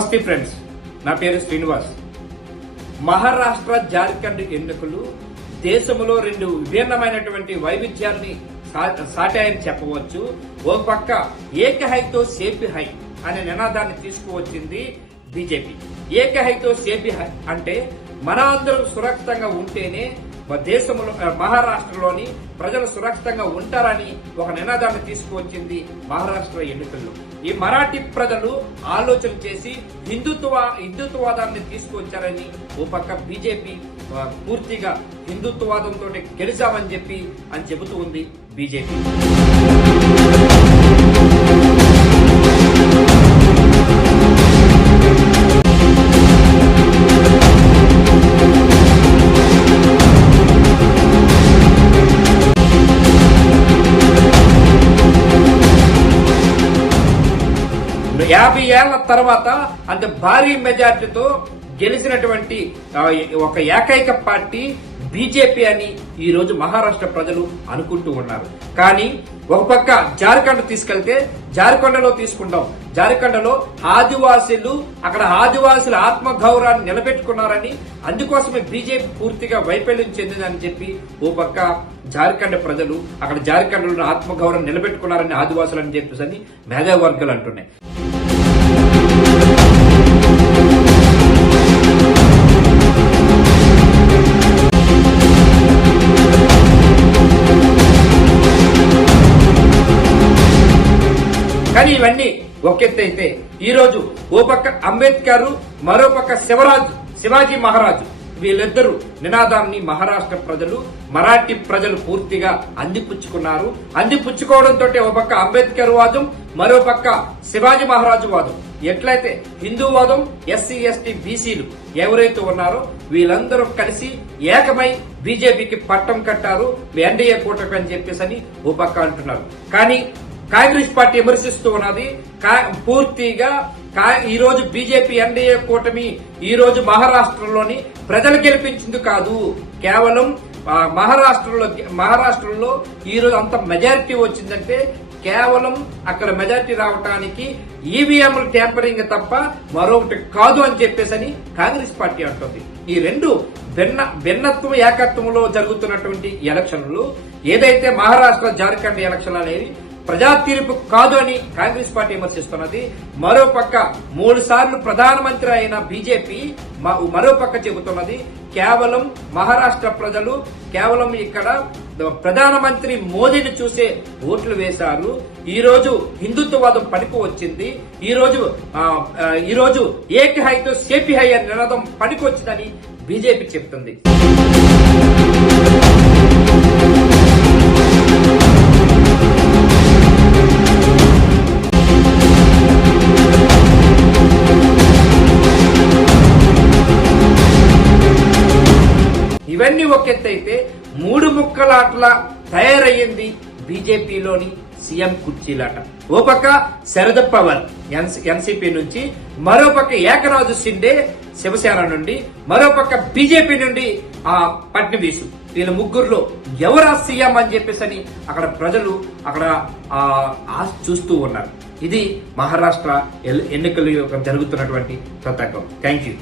నమస్తే ఫ్రెండ్స్, నా పేరు శ్రీనివాస్. మహారాష్ట్ర జార్ఖండ్ ఎన్నికలు దేశంలో రెండు విభిన్నమైనటువంటి వైవిధ్యాన్ని సాటాయని చెప్పవచ్చు. ఓ పక్క ఏక హైతో సేఫ్ హై అనే నినాదాన్ని తీసుకువచ్చింది బీజేపీ. ఏక హైతో సేఫ్ హై అంటే మన అందరూ సురక్షితంగా ఉంటేనే దేశంలో మహారాష్ట్రలోని ప్రజలు సురక్షితంగా ఉంటారని ఒక నినాదాన్ని తీసుకువచ్చింది మహారాష్ట్ర ఎన్నికల్లో. ఈ మరాఠీ ప్రజలు ఆలోచన చేసి హిందుత్వవాదాన్ని తీసుకువచ్చారని ఓ పక్క బీజేపీ పూర్తిగా హిందుత్వవాదంతో గెలిచామని చెబుతూ ఉంది బీజేపీ. యాభై ఏళ్ల తర్వాత అంత భారీ మెజార్టీతో గెలిచినటువంటి ఒక ఏకైక పార్టీ బీజేపీ అని ఈ రోజు మహారాష్ట్ర ప్రజలు అనుకుంటూ ఉన్నారు. కానీ ఒక పక్క జార్ఖండ్ తీసుకెళ్తే జార్ఖండ్లో తీసుకుంటాం. జార్ఖండ్లో అక్కడ ఆదివాసుల ఆత్మగౌరవాన్ని నిలబెట్టుకున్నారని, అందుకోసమే బీజేపీ పూర్తిగా వైఫల్యం చెందిందని చెప్పి ఓ పక్క జార్ఖండ్ ప్రజలు అక్కడ జార్ఖండ్లో ఆత్మగౌరవం నిలబెట్టుకున్నారని ఆదివాసులు అని చెప్పేసి మేధావర్గాలు అంటున్నాయి. కానీ ఇవన్నీ ఒకెత్తైతే ఈ రోజు ఓ పక్క అంబేద్కర్, మరో పక్క శివాజీ మహారాజు, వీళ్ళిద్దరూ నినాదాన్ని మహారాష్ట్ర ప్రజలు, మరాఠీ ప్రజలు పూర్తిగా అందిపుచ్చుకున్నారు. అందిపుచ్చుకోవడంతో ఓ పక్క అంబేద్కర్ వాదం, మరో పక్క శివాజీ మహారాజు వాదం. ఎట్లయితే హిందూవాదం, ఎస్సీ ఎస్టీ బీసీలు ఎవరైతే ఉన్నారో వీళ్ళందరూ కలిసి ఏకమై బీజేపీకి పట్టం కట్టారు, ఎన్డీఏ కూటమి అని చెప్పేసి ఓ పక్క అంటున్నారు. కానీ కాంగ్రెస్ పార్టీ విమర్శిస్తూ ఉన్నది. పూర్తిగా ఈ రోజు బీజేపీ ఎన్డీఏ కూటమి ఈ రోజు మహారాష్ట్రలోని ప్రజలు గెలిపించింది కాదు, కేవలం మహారాష్ట్రలో ఈ రోజు అంత మెజారిటీ వచ్చిందంటే కేవలం అక్కడ మెజారిటీ రావడానికి ఈవీఎంలు ట్యాంపరింగ్ తప్ప మరొకటి కాదు అని చెప్పేసి కాంగ్రెస్ పార్టీ అంటుంది. ఈ రెండు భిన్నత్వం ఏకత్వంలో జరుగుతున్నటువంటి ఎలక్షన్లు ఏదైతే మహారాష్ట్ర జార్ఖండ్ ఎలక్షన్ అనేవి ప్రజా తీర్పు కాదు అని కాంగ్రెస్ పార్టీ విమర్శిస్తున్నది. మరోపక్క 3 సార్లు ప్రధానమంత్రి అయిన బీజేపీ మరోపక్క చెబుతున్నది కేవలం మహారాష్ట్ర ప్రజలు కేవలం ఇక్కడ ప్రధానమంత్రి మోదీని చూసే ఓట్లు వేశారు. ఈ రోజు హిందుత్వవాదం పనికి వచ్చింది. ఈ రోజు ఏక హైతో సేఫ్ హై అనే నినాదం పనికి వచ్చిందని బీజేపీ చెప్తుంది. ఇవన్నీ ఒకెత్తైతే 3 ముక్కలాట్ల తయారయ్యింది బీజేపీలోని సీఎం కుర్చీలాట. ఓ పక్క శరద్ పవార్ ఎన్సీపీ నుంచి, మరో పక్క ఏకనాథ్ షిండే శివసేన నుండి, మరో పక్క బీజేపీ నుండి ఫడ్నవీస్. వీళ్ళ ముగ్గురులో ఎవరా సీఎం అని చెప్పేసి అక్కడ ప్రజలు చూస్తూ ఉన్నారు. ఇది మహారాష్ట్ర ఎన్నికలు జరుగుతున్నటువంటి తతంగం. Thank you.